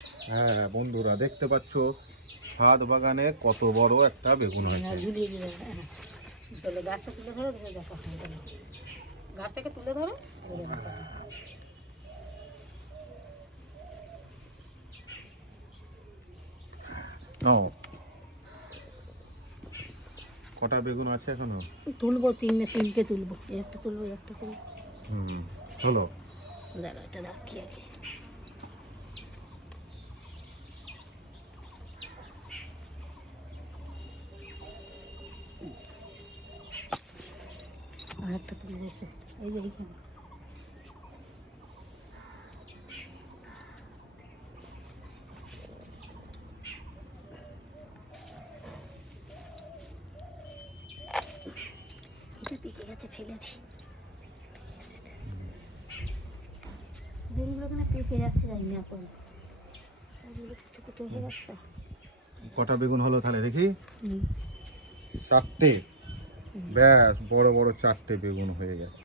হ্যাঁ বন্ধুরা দেখতে পাচ্ছ ছাদ বাগানে কত বড় একটা বেগুন হয়েছে। গাছটা তুলে ধরো, দেখা গাছটাকে তুলে ধরো। কটা বেগুন আছে এখনো? তুলবো তিনটে তুলবো, একটা তুলবো একটা তুলবো। চলো দাঁড়া এটা রাখি আগে। আর একটা তুলবো, এই যে এইখানে। পেকে গেছে, ফেলে দিই। বেগুনগুলো মানে পেকে যাচ্ছে, যাই না এখন হয়ে যাচ্ছে। কটা বেগুন হলো তাহলে দেখি? চারটে। ব্যাস বড় বড় চারটে বেগুন হয়ে গেছে।